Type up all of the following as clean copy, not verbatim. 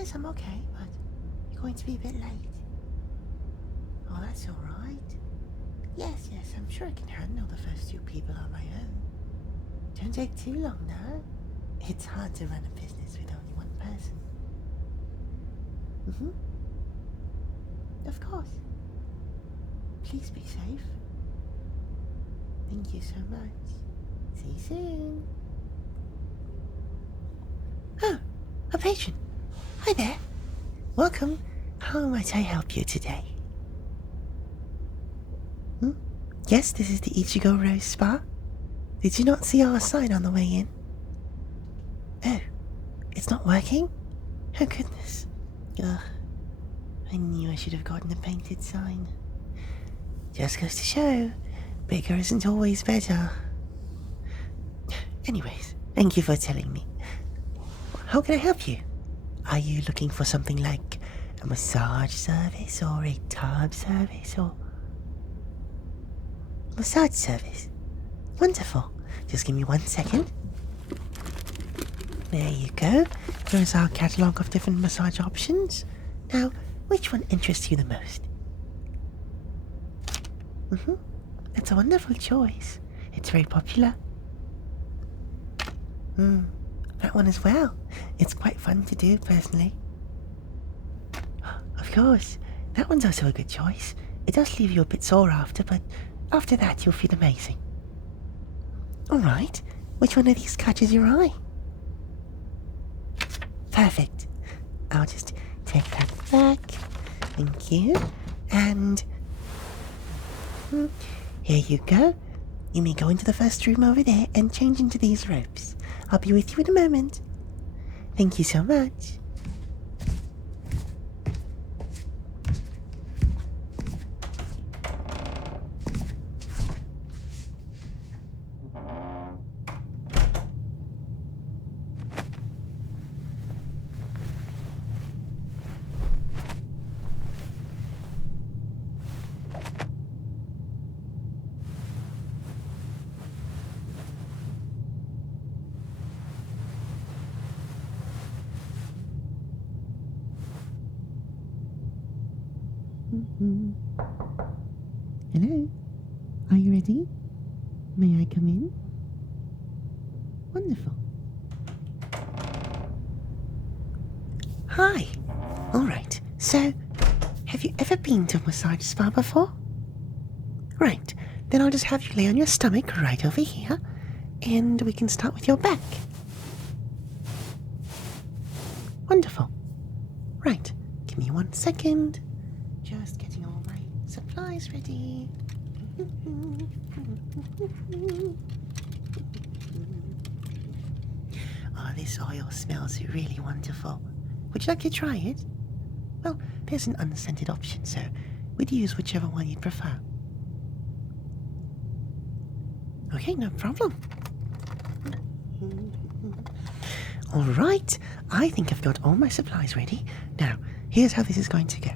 Yes, I'm okay, but you're going to be a bit late. Oh, that's all right. Yes, I'm sure I can handle the first 2 people on my own. Don't take too long now. It's hard to run a business with only one person. Of course. Please be safe. Thank you so much. See you soon. Oh, a patron. Hi there. Welcome. How might I help you today? Yes, this is the Ichigo-Rose Spa. Did you not see our sign on the way in? Oh, it's not working? Oh goodness. Ugh. I knew I should have gotten a painted sign. Just goes to show, bigger isn't always better. Anyways, thank you for telling me. How can I help you? Are you looking for something like a massage service or a tub service or... Massage service? Wonderful. Just give me 1 second. There you go. Here's our catalogue of different massage options. Now, which one interests you the most? That's a wonderful choice. It's very popular. That one as well. It's quite fun to do, personally. Of course, that one's also a good choice. It does leave you a bit sore after, but after that you'll feel amazing. Alright, which one of these catches your eye? Perfect. I'll just take that back. Thank you. And... here you go. You may go into the first room over there and change into these robes. I'll be with you in a moment. Thank you so much. Hello? Are you ready? May I come in? Wonderful. Hi. Alright, so, have you ever been to a massage spa before? Right, then I'll just have you lay on your stomach right over here, and we can start with your back. Wonderful. Right, give me 1 second. Just getting all my supplies ready. Oh, this oil smells really wonderful. Would you like to try it? Well, there's an unscented option, so we'd use whichever one you'd prefer. Okay, no problem. Alright, I think I've got all my supplies ready. Now, here's how this is going to go.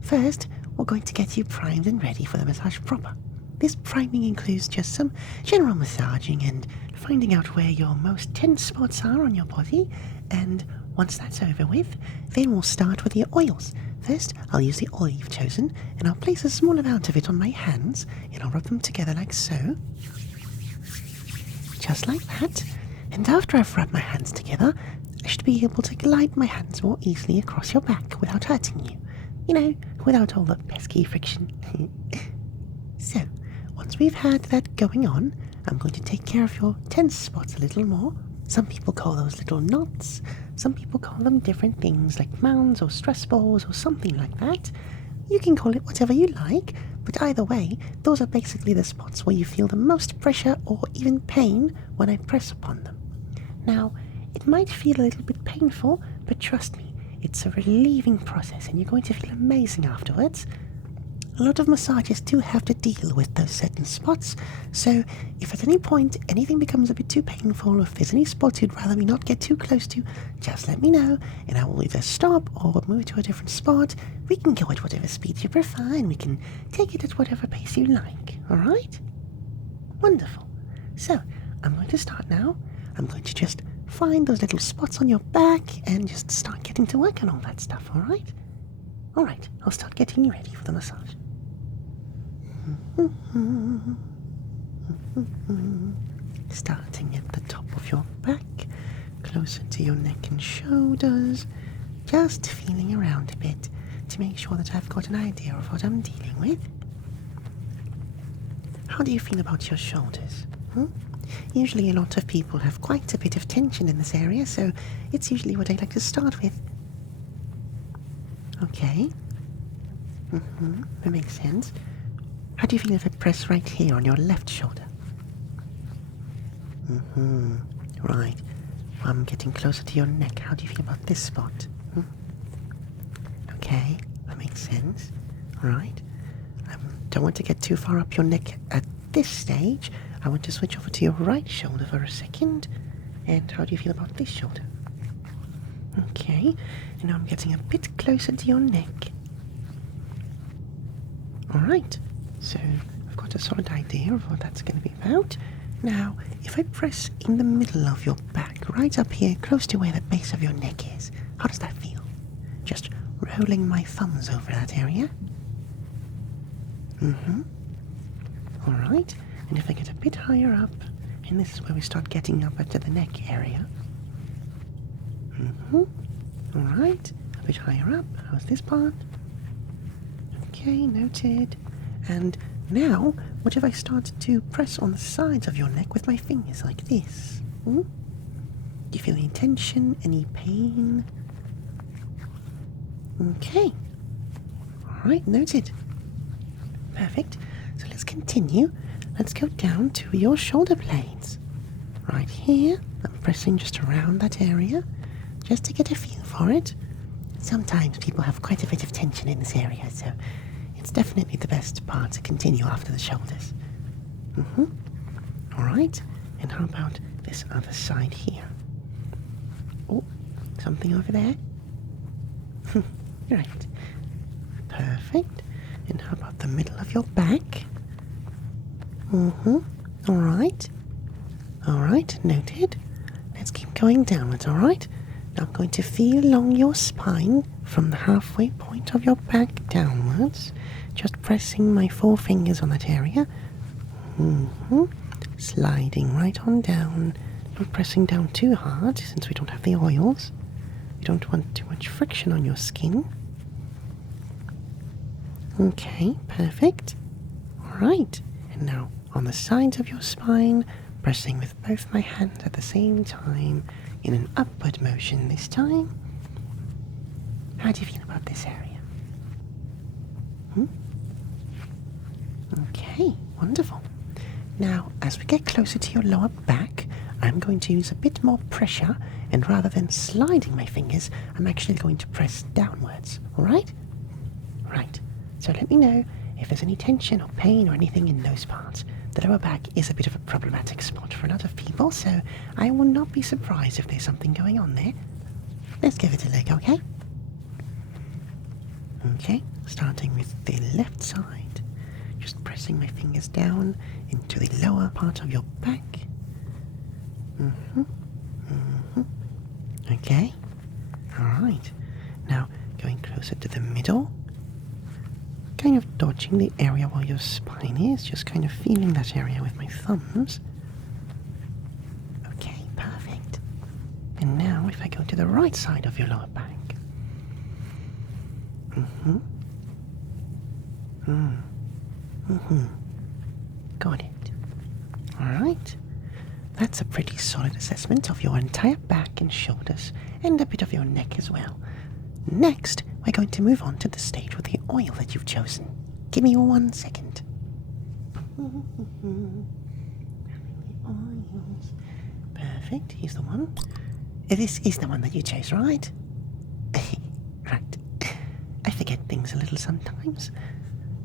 First, we're going to get you primed and ready for the massage proper. This priming includes just some general massaging and finding out where your most tense spots are on your body, and once that's over with, then we'll start with your oils. First, I'll use the oil you've chosen, and I'll place a small amount of it on my hands, and I'll rub them together like so. Just like that. And after I've rubbed my hands together, I should be able to glide my hands more easily across your back without hurting you. You know, without all the pesky friction. So, once we've had that going on, I'm going to take care of your tense spots a little more. Some people call those little knots. Some people call them different things like mounds or stress balls or something like that. You can call it whatever you like, but either way, those are basically the spots where you feel the most pressure or even pain when I press upon them. Now, it might feel a little bit painful, but trust me, it's a relieving process and you're going to feel amazing afterwards. A lot of massages do have to deal with those certain spots, so if at any point anything becomes a bit too painful or if there's any spots you'd rather me not get too close to, just let me know and I will either stop or move to a different spot. We can go at whatever speed you prefer and we can take it at whatever pace you like, alright? Wonderful. So, I'm going to start now. I'm going to just find those little spots on your back and just start getting to work on all that stuff, alright? Alright, I'll start getting you ready for the massage. Starting at the top of your back, closer to your neck and shoulders, just feeling around a bit to make sure that I've got an idea of what I'm dealing with. How do you feel about your shoulders? Usually a lot of people have quite a bit of tension in this area, so it's usually what I like to start with. Okay. That makes sense. How do you feel if I press right here on your left shoulder? Right. I'm getting closer to your neck. How do you feel about this spot? Okay, that makes sense. Alright. Don't want to get too far up your neck at this stage. I want to switch over to your right shoulder for a second. And how do you feel about this shoulder? Okay, and now I'm getting a bit closer to your neck. Alright, so I've got a solid idea of what that's going to be about. Now, if I press in the middle of your back, right up here, close to where the base of your neck is, how does that feel? Just rolling my thumbs over that area. Alright, and if I get a bit higher up, and this is where we start getting up into the neck area. Alright, a bit higher up. How's this part? Okay, noted. And now, what if I start to press on the sides of your neck with my fingers like this? Do you feel any tension, any pain? Okay. Alright, noted. Perfect. So let's continue. Let's go down to your shoulder blades. Right here, I'm pressing just around that area, just to get a feel for it. Sometimes people have quite a bit of tension in this area, so it's definitely the best part to continue after the shoulders. Alright, and how about this other side here? Oh, something over there? Right. Perfect. And how about the middle of your back? Alright. Alright, noted. Let's keep going downwards, alright? Now I'm going to feel along your spine from the halfway point of your back downwards. Just pressing my 4 fingers on that area. Sliding right on down. Not pressing down too hard since we don't have the oils. You don't want too much friction on your skin. Okay, perfect. Alright, and now on the sides of your spine, pressing with both my hands at the same time in an upward motion this time. How do you feel about this area? Okay, wonderful. Now, as we get closer to your lower back, I'm going to use a bit more pressure, and rather than sliding my fingers, I'm actually going to press downwards, alright? Right, so let me know if there's any tension or pain or anything in those parts. The lower back is a bit of a problematic spot for a lot of people, so I will not be surprised if there's something going on there. Let's give it a look, okay? Okay, starting with the left side. Just pressing my fingers down into the lower part of your back. Okay, alright. Now, going closer to the middle. Kind of dodging the area where your spine is, just kind of feeling that area with my thumbs. Okay, perfect. And now if I go to the right side of your lower back. Got it. Alright. That's a pretty solid assessment of your entire back and shoulders, and a bit of your neck as well. Next, we're going to move on to the stage with the oil that you've chosen. Give me 1 second. Perfect, here's the one. This is the one that you chose, right? Right. I forget things a little sometimes.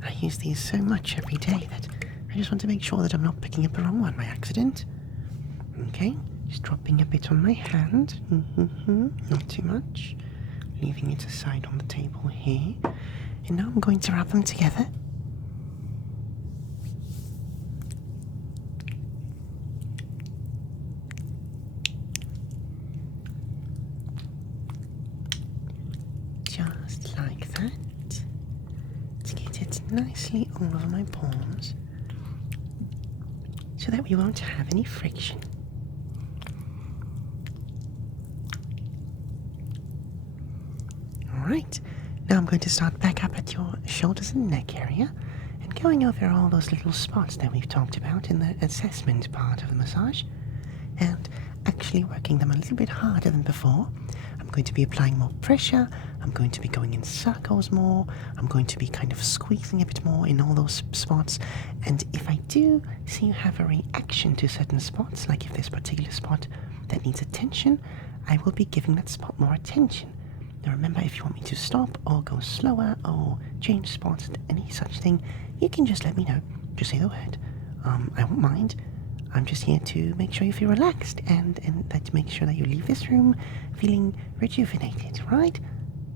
I use these so much every day that I just want to make sure that I'm not picking up the wrong one by accident. Okay, just dropping a bit on my hand. Not too much. Leaving it aside on the table here. And now I'm going to wrap them together. just like that, to get it nicely all over my palms, so that we won't have any friction. Alright, now I'm going to start back up at your shoulders and neck area, and going over all those little spots that we've talked about in the assessment part of the massage, and actually working them a little bit harder than before. I'm going to be applying more pressure, I'm going to be going in circles more, I'm going to be kind of squeezing a bit more in all those spots, and if I do see you have a reaction to certain spots, like if there's a particular spot that needs attention, I will be giving that spot more attention. Now remember, if you want me to stop or go slower or change spots, any such thing, you can just let me know. Just say the word. I won't mind. I'm just here to make sure you feel relaxed and that to make sure that you leave this room feeling rejuvenated, right?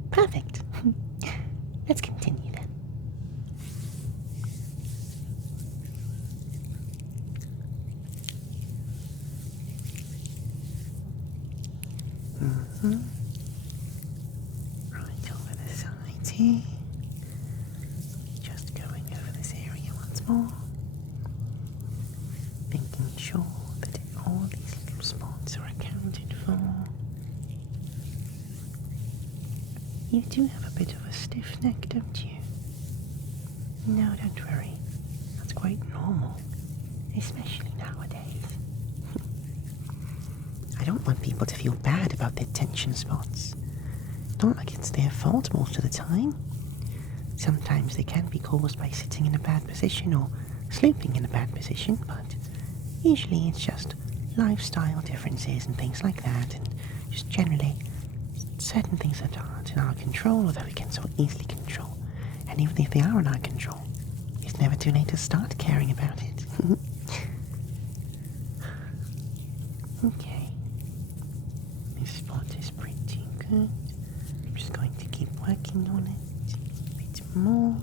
Perfect. Let's continue then. Right over the side here. Just going over this area once more. Making sure that all these little spots are accounted for. You do have a bit of a stiff neck, don't you? No, don't worry. That's quite normal, especially nowadays. I don't want people to feel bad about their tension spots. Not like it's their fault most of the time. Sometimes they can be caused by sitting in a bad position or sleeping in a bad position, but usually it's just lifestyle differences and things like that, and just generally certain things that aren't in our control or that we can so easily control. And even if they are in our control, it's never too late to start caring about it. Okay. This spot is pretty good. I'm just going to keep working on it a bit more.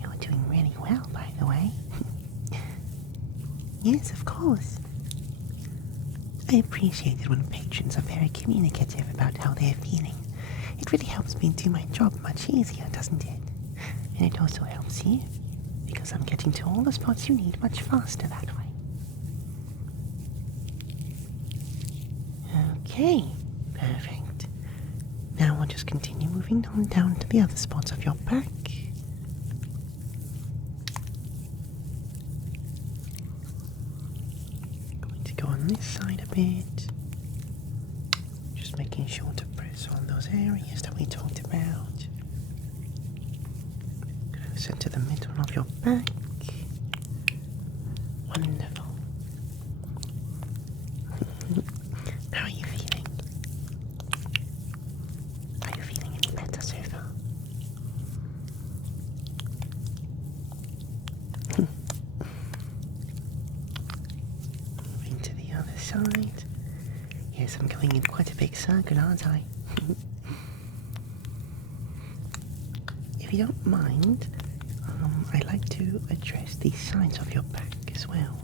You're doing really well, by the way. Yes, of course. I appreciate it when patrons are very communicative about how they're feeling. It really helps me do my job much easier, doesn't it? And it also helps you, because I'm getting to all the spots you need much faster that way. Okay, perfect. Now we'll just continue moving on down to the other spots of your back. Going to go on this side a bit. Just making sure to press on those areas that we talked about. Closer to the middle of your back. Wonderful. How are you feeling? Are you feeling any better so far? Moving to the other side. Yes, I'm going in quite a big circle, aren't I? If you don't mind, I'd like to address the sides of your back as well.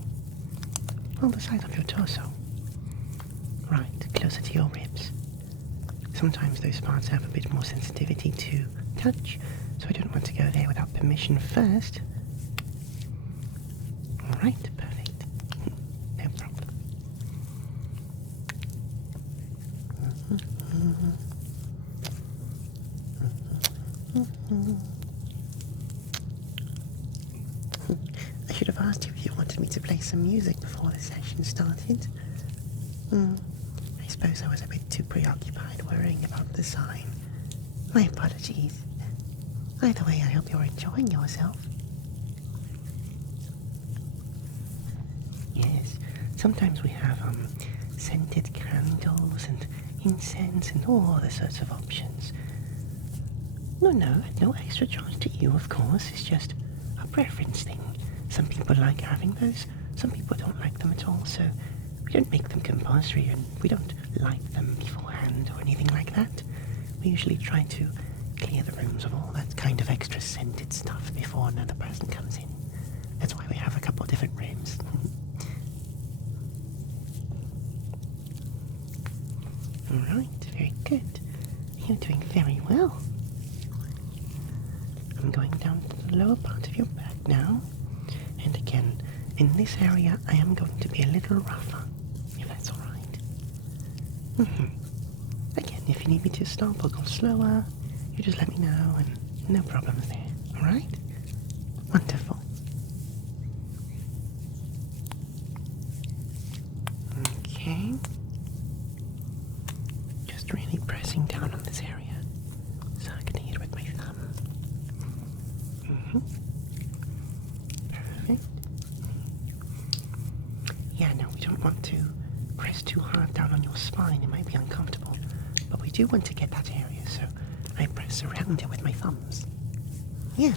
Well, the side of your torso. Right, closer to your ribs. Sometimes those parts have a bit more sensitivity to touch, so I don't want to go there without permission first. Alright, perfect. No problem. I should have asked you if you wanted me to play some music before the session started. I suppose I was a bit too preoccupied worrying about the sign. My apologies. Either way, I hope you're enjoying yourself. Yes, sometimes we have scented candles and incense and all other sorts of options. No extra charge to you, of course. It's just a preference thing. Some people like having those, some people don't like them at all, so we don't make them compulsory and we don't light them beforehand or anything like that. We usually try to clear the rooms of all that kind of extra scented stuff before another person comes in. That's why we have a couple of different rooms. Alright, very good. You're doing very well. I'm going down to the lower part of your back now. And again, in this area, I am going to be a little rougher, if that's alright. Again, if you need me to stop or go slower, you just let me know, and no problems there, alright? Wonderful. Okay. Just really pressing down on this area, circling it with my thumb. Perfect. Yeah, no, we don't want to press too hard down on your spine. It might be uncomfortable, but we do want to get that area, so I press around it with my thumbs. Yeah.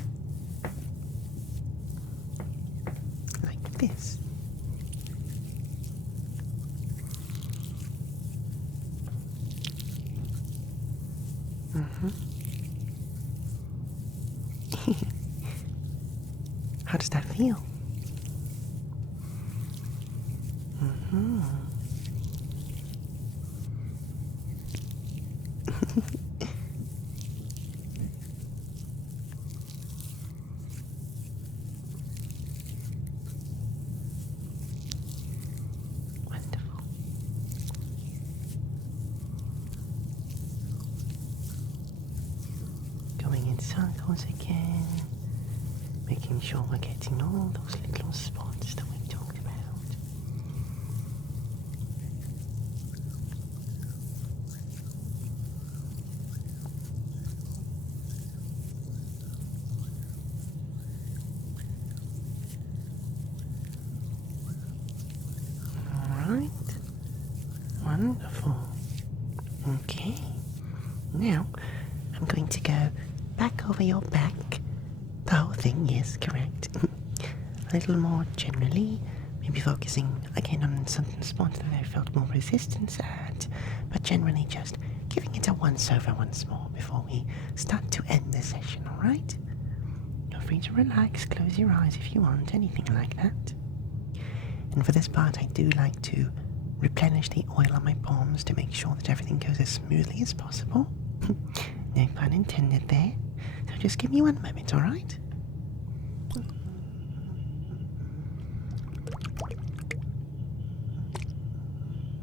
Like this. How does that feel? Wonderful. Going in circles again, making sure we're getting all those little spots that we talked about. Alright, wonderful. Okay, now I'm going to go back over your back. The whole thing, yes, correct. A little more generally, maybe focusing again on certain spots that I felt more resistance at, but generally just giving it a once over once more before we start to end the session, alright? You're free to relax, close your eyes if you want, anything like that. And for this part, I do like to replenish the oil on my palms to make sure that everything goes as smoothly as possible. No pun intended there. So just give me one moment, alright?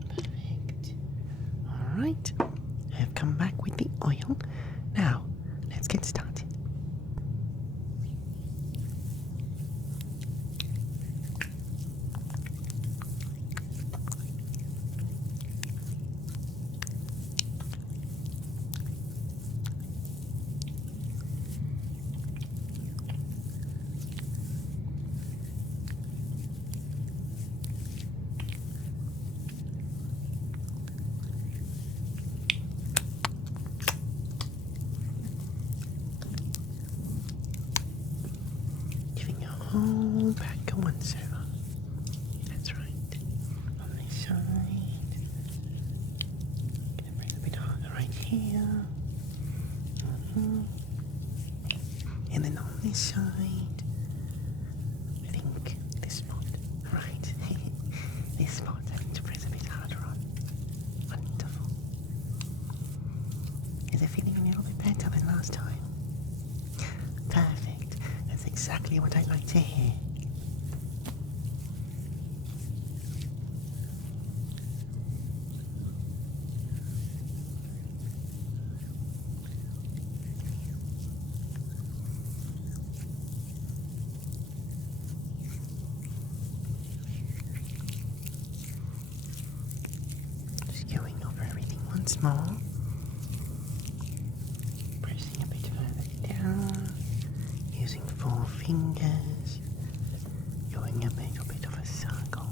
Perfect. Alright, I've come back with the oil. Now, let's get started. Whole back a once over. That's right. On this side. Gonna bring a bit harder right here. And then on this side. I think this spot. Right. This spot I need to press a bit harder on. Wonderful. Is it feeling a little bit better than last time? Perfect. That's exactly what I like to hear. Just going over everything once more. Pressing a bit further down. Using 4 fingers, going a little bit of a circle,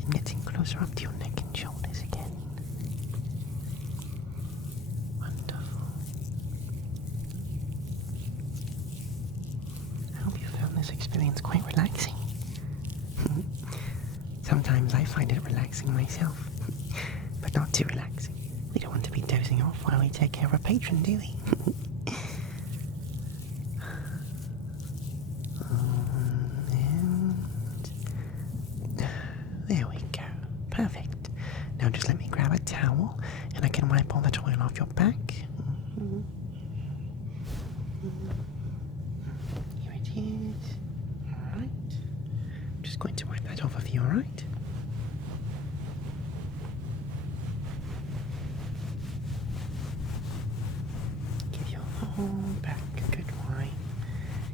and getting closer up to your neck and shoulders again. Wonderful. I hope you found this experience quite relaxing. Sometimes I find it relaxing myself, but not too relaxing. We don't want to be dozing off while we take care of a patron, do we? There we go. Perfect. Now just let me grab grab a towel and I can wipe all the oil off your back. Here it is. Alright. I'm just going to wipe that off of you, alright? Give your whole back a good wipe.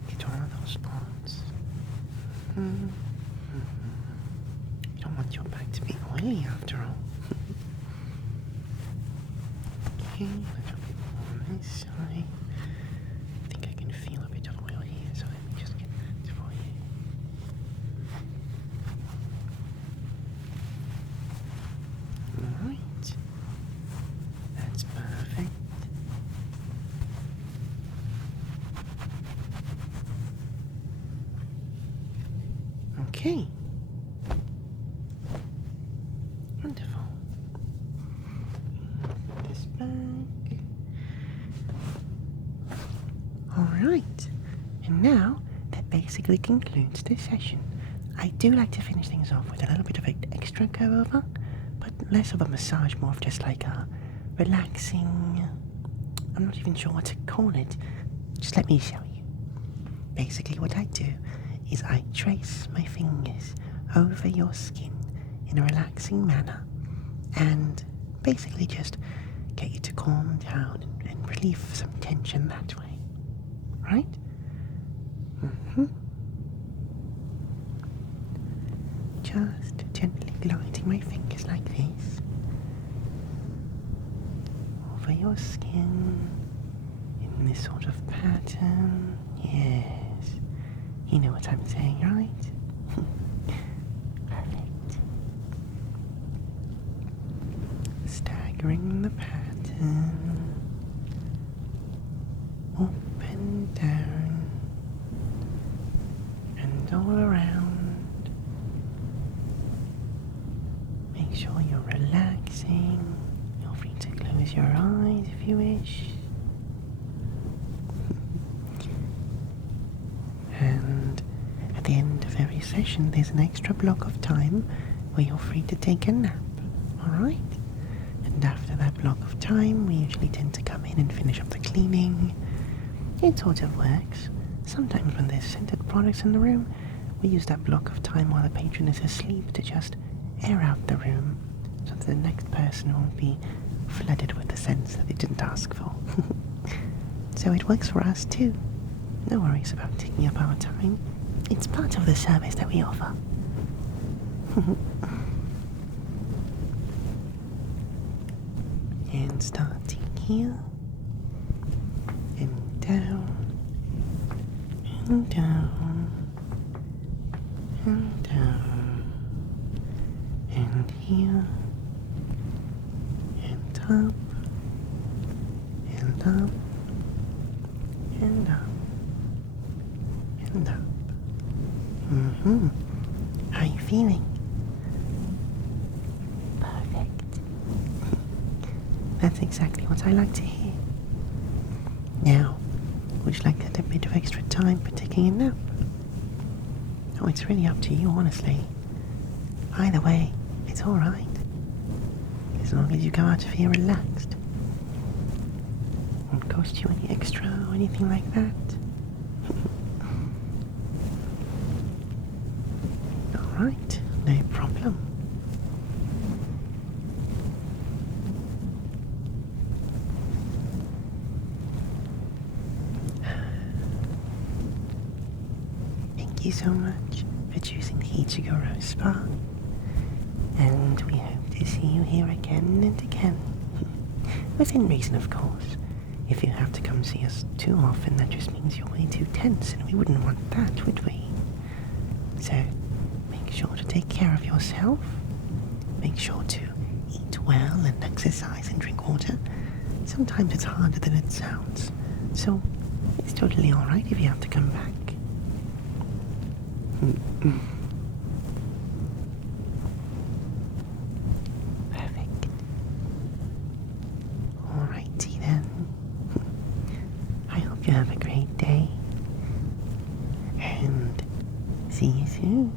Get all of those spots. You don't want your back to be oily after all. Okay, a little bit more on this side. I think I can feel a bit of oil here, so let me just get that for you. Alright. That's perfect. Okay. Wonderful. Put this back. Alright. And now, that basically concludes this session. I do like to finish things off with a little bit of an extra go-over, but less of a massage, more of just like a relaxing... I'm not even sure what to call it. Just let me show you. Basically what I do is I trace my fingers over your skin in a relaxing manner and basically just get you to calm down and relieve some tension that way. Right? Just gently gliding my fingers like this over your skin in this sort of pattern. Yes. You know what I'm saying, right? Perfect. Staggering the pattern. Up and down. And all around. Make sure you're relaxing. Feel free to close your eyes if you wish. And at the end of every session, there's an extra block of time where you're free to take a nap, alright? And after that block of time, we usually tend to come in and finish up the cleaning. It sort of works. Sometimes when there's scented products in the room, we use that block of time while the patron is asleep to just air out the room, so that the next person won't be flooded with the scents that they didn't ask for. So it works for us too. No worries about taking up our time. It's part of the service that we offer. And starting here. And down. And down. And down. And here. And up. And up. And up. And up. How are you feeling? Perfect. That's exactly what I like to hear. Now, would you like a little bit of extra time for taking a nap? Oh, it's really up to you, honestly. Either way, it's alright. As long as you go out of here relaxed. Won't cost you any extra or anything like that. Alright, no problem. Thank you so much for choosing the Ichigo-Rose Spa. And we hope to see you here again and again. Within reason, of course. If you have to come see us too often, that just means you're way too tense, and we wouldn't want that, would we? So, make sure to take care of yourself. Make sure to eat well and exercise and drink water. Sometimes it's harder than it sounds. So, it's totally alright if you have to come back. Perfect. Alrighty then. I hope you have a great day. And see you soon.